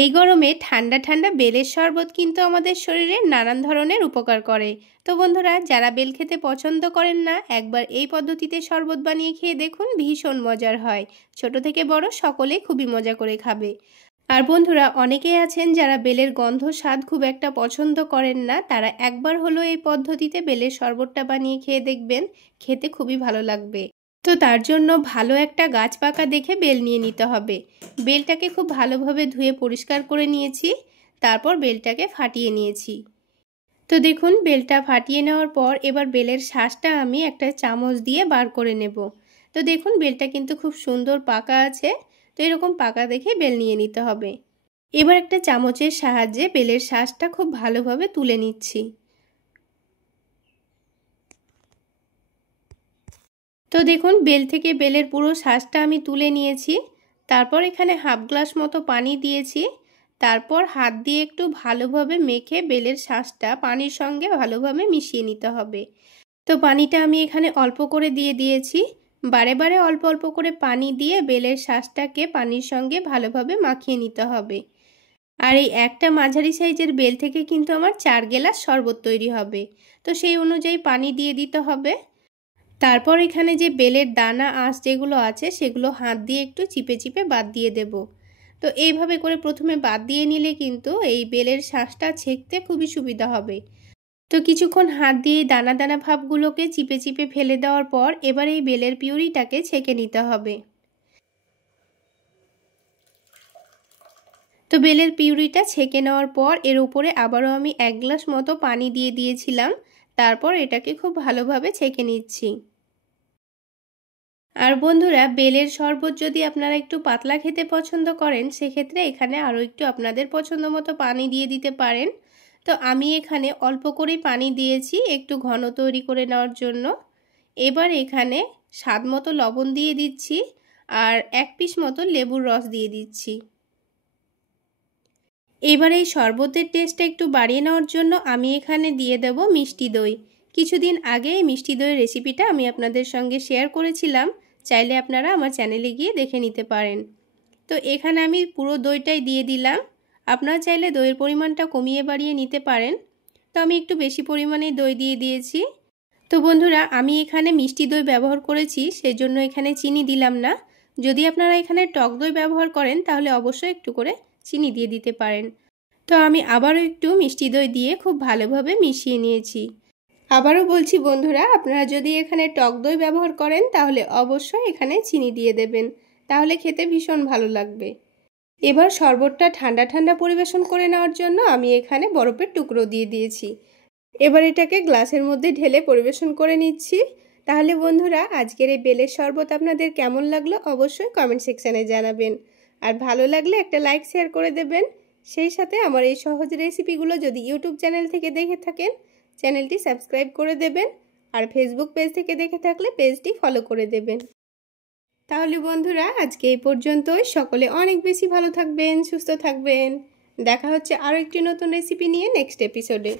এই গরমে ঠান্ডা ঠান্ডা বেলের শরবত কিন্তু আমাদের শরীরে নানান ধরনের উপকার করে। তো বন্ধুরা, যারা বেল খেতে পছন্দ করেন না, একবার এই পদ্ধতিতে শরবত বানিয়ে খেয়ে দেখুন, ভীষণ মজার হয়। ছোট থেকে বড় সকলেই খুবই মজা করে খাবে। আর বন্ধুরা, অনেকেই আছেন যারা বেলের গন্ধ স্বাদ খুব একটা পছন্দ করেন না, তারা একবার হলো এই পদ্ধতিতে বেলের শরবতটা বানিয়ে খেয়ে দেখবেন, খেতে খুবই ভালো লাগবে। তো তার জন্য ভালো একটা গাছ পাকা দেখে বেল নিয়ে নিতে হবে। বেলটাকে খুব ভালোভাবে ধুয়ে পরিষ্কার করে নিয়েছি, তারপর বেলটাকে ফাটিয়ে নিয়েছি। তো দেখুন, বেলটা ফাটিয়ে নেওয়ার পর এবার বেলের শাঁসটা আমি একটা চামচ দিয়ে বার করে নেব। তো দেখুন, বেলটা কিন্তু খুব সুন্দর পাকা আছে। তো এরকম পাকা দেখে বেল নিয়ে নিতে হবে। এবার একটা চামচের সাহায্যে বেলের শাঁসটা খুব ভালোভাবে তুলে নিচ্ছি। তো দেখুন, বেল থেকে বেলের পুরো শাঁসটা আমি তুলে নিয়েছি। তারপর এখানে হাফ গ্লাস মতো পানি দিয়েছি। তারপর হাত দিয়ে একটু ভালোভাবে মেখে বেলের শাঁসটা পানির সঙ্গে ভালোভাবে মিশিয়ে নিতে হবে। তো পানিটা আমি এখানে অল্প করে দিয়ে দিয়েছি। বারে বারে অল্প অল্প করে পানি দিয়ে বেলের শাঁসটাকে পানির সঙ্গে ভালোভাবে মাখিয়ে নিতে হবে। আর এই একটা মাঝারি সাইজের বেল থেকে কিন্তু আমার 4 গ্লাস শরবত তৈরি হবে। তো সেই অনুযায়ী পানি দিয়ে দিতে হবে। তারপর এখানে যে বেলের দানা আঁশ যেগুলো আছে সেগুলো হাত দিয়ে একটু চিপে চিপে বাদ দিয়ে দেব। তো এইভাবে করে প্রথমে বাদ দিয়ে নিলে কিন্তু এই বেলের শাঁসটা ছেঁকতে খুবই সুবিধা হবে। তো কিছুক্ষণ হাত দিয়ে দানা দানা ভাবগুলোকে চিপে চিপে ফেলে দেওয়ার পর এবার এই বেলের পিউরিটাকে ছেঁকে নিতে হবে। তো বেলের পিউরিটা ছেঁকে নেওয়ার পর এর উপরে আবারও আমি 1 গ্লাস মতো পানি দিয়ে দিয়েছিলাম। তারপর এটাকে খুব ভালোভাবে ছেঁকে নিচ্ছি। আর বন্ধুরা, বেলের শরবত যদি আপনারা একটু পাতলা খেতে পছন্দ করেন, সেক্ষেত্রে এখানে আরও একটু আপনাদের পছন্দ মতো পানি দিয়ে দিতে পারেন। তো আমি এখানে অল্প করেই পানি দিয়েছি একটু ঘন তৈরি করে নেওয়ার জন্য। এবার এখানে স্বাদ মতো লবণ দিয়ে দিচ্ছি আর 1 পিস মতো লেবুর রস দিয়ে দিচ্ছি। এবার এই শরবতের টেস্টটা একটু বাড়িয়ে নেওয়ার জন্য আমি এখানে দিয়ে দেব মিষ্টি দই। কিছুদিন আগে এই মিষ্টি দইয়ের রেসিপিটা আমি আপনাদের সঙ্গে শেয়ার করেছিলাম, চাইলে আপনারা আমার চ্যানেলে গিয়ে দেখে নিতে পারেন। তো এখানে আমি পুরো দইটাই দিয়ে দিলাম। আপনারা চাইলে দইয়ের পরিমাণটা কমিয়ে বাড়িয়ে নিতে পারেন। তো আমি একটু বেশি পরিমাণে দই দিয়ে দিয়েছি। তো বন্ধুরা, আমি এখানে মিষ্টি দই ব্যবহার করেছি, সেজন্য এখানে চিনি দিলাম না। যদি আপনারা এখানে টক দই ব্যবহার করেন তাহলে অবশ্যই একটু করে চিনি দিয়ে দিতে পারেন। তো আমি আবারও একটু মিষ্টি দই দিয়ে খুব ভালোভাবে মিশিয়ে নিয়েছি। আবারও বলছি বন্ধুরা, আপনারা যদি এখানে টক দই ব্যবহার করেন তাহলে অবশ্যই এখানে চিনি দিয়ে দেবেন, তাহলে খেতে ভীষণ ভালো লাগবে। এবার শরবতটা ঠান্ডা ঠান্ডা পরিবেশন করে নেওয়ার জন্য আমি এখানে বরফের টুকরো দিয়ে দিয়েছি। এবার এটাকে গ্লাসের মধ্যে ঢেলে পরিবেশন করে নিচ্ছি। তাহলে বন্ধুরা, আজকের এই বেলের শরবত আপনাদের কেমন লাগলো অবশ্যই কমেন্ট সেকশানে জানাবেন। আর ভালো লাগলে একটা লাইক শেয়ার করে দেবেন। সেই সাথে আমার এই সহজ রেসিপিগুলো যদি ইউটিউব চ্যানেল থেকে দেখে থাকেন, চ্যানেলটি সাবস্ক্রাইব করে দেবেন। আর ফেসবুক পেজ থেকে দেখে থাকলে পেজটি ফলো করে দেবেন। তাহলে বন্ধুরা, আজকে এই পর্যন্তই। সকলে অনেক বেশি ভালো থাকবেন, সুস্থ থাকবেন। দেখা হচ্ছে আরও একটি নতুন রেসিপি নিয়ে নেক্সট এপিসোডে।